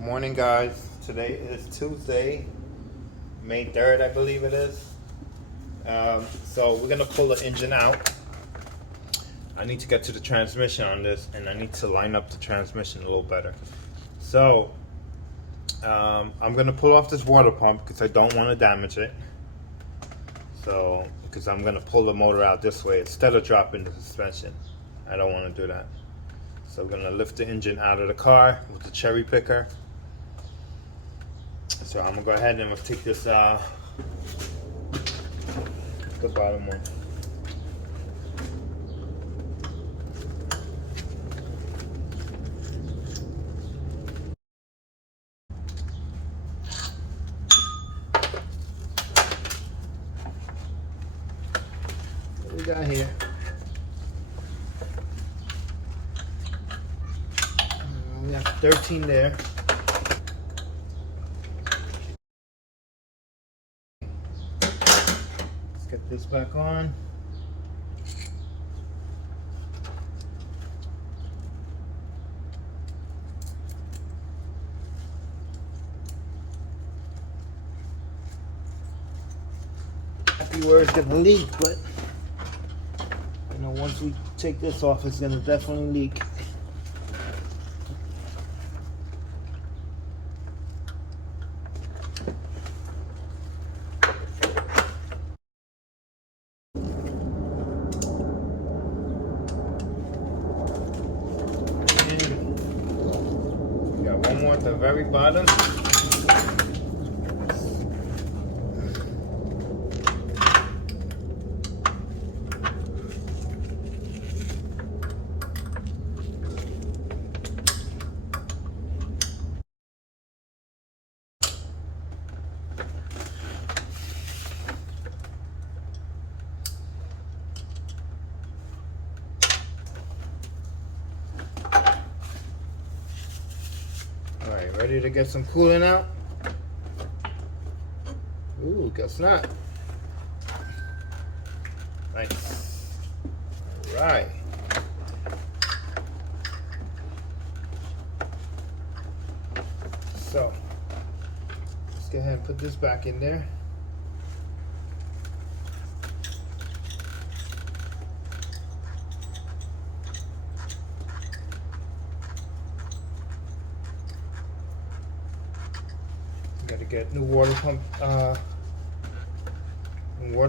Morning, guys. Today is Tuesday, May 3rd, I believe it is. So we're gonna pull the engine out. I need to get to the transmission on this, and I need to line up the transmission a little better. So I'm gonna pull off this water pump because I don't want to damage it. So because I'm gonna pull the motor out this way instead of dropping the suspension. I don't want to do that. So we're gonna lift the engine out of the car with the cherry picker. So I'm gonna go ahead and take this the bottom one. What we got here? We have 13 there. Let's get this back on. Happy where it's gonna leak, but you know, once we take this off, it's gonna definitely leak. One more at the very bottom. Alright, ready to get some coolant out? Ooh, guess not. Nice. Alright. So, let's go ahead and put this back in there. Gotta get new water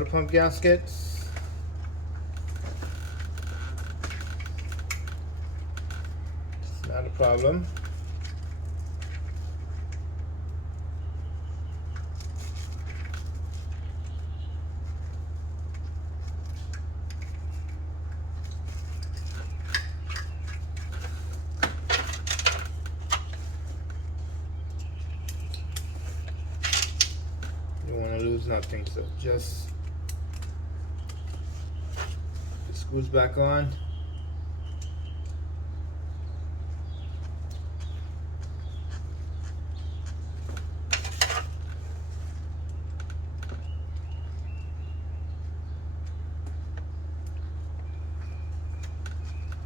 pump gaskets. It's not a problem. You don't want to lose nothing, so just the screws back on.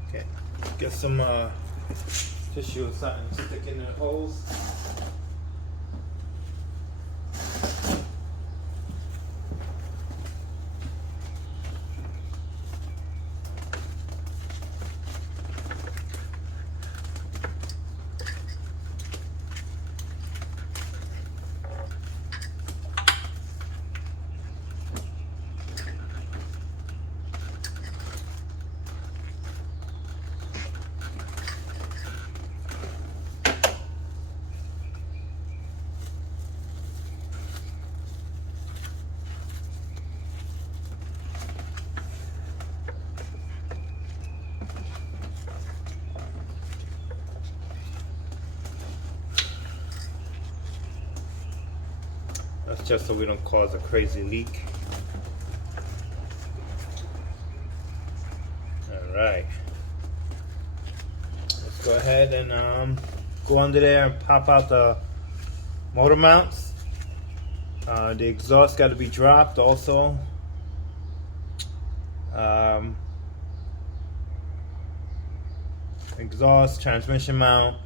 Okay, get some tissue or something to stick in the holes. That's just so we don't cause a crazy leak. Alright. Let's go ahead and go under there and pop out the motor mounts. The exhaust got to be dropped also. Exhaust, transmission mount,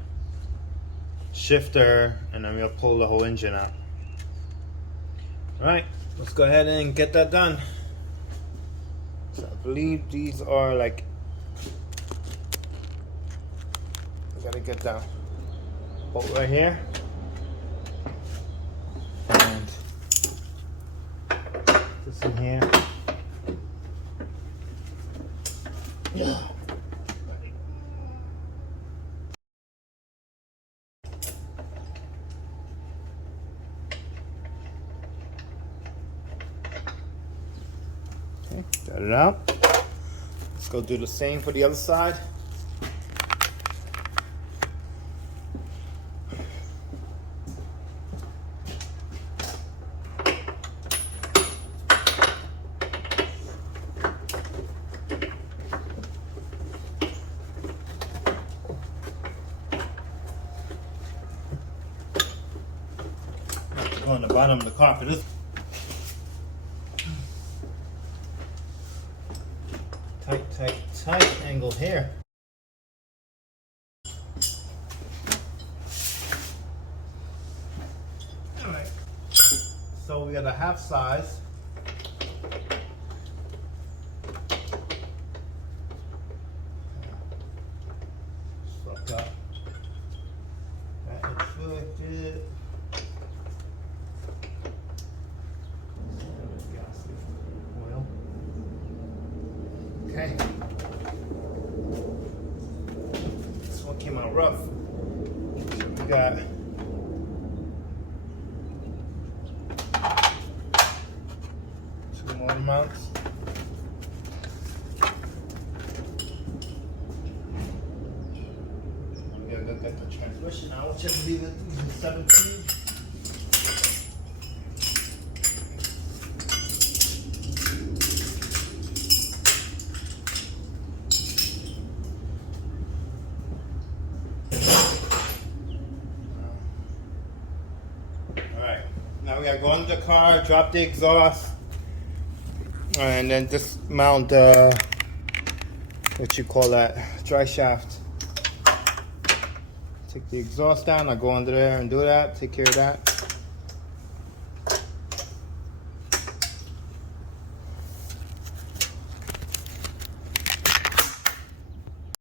shifter, and then we'll pull the whole engine out. All right, let's go ahead and get that done. So I believe these are like, I gotta get that bolt right here, and this in here. Yeah. Okay, got it out. Let's go do the same for the other side. On the bottom of the carpet. Tight angle here. All right. So we got a half size. Fucked up. That inflicted. Okay. This one came out rough. We got two more mounts. We gotta go get the transmission out, which I believe is 17. Now we gotta go under the car, drop the exhaust, and then just mount what you call that, dry shaft. Take the exhaust down, I go under there and do that, take care of that.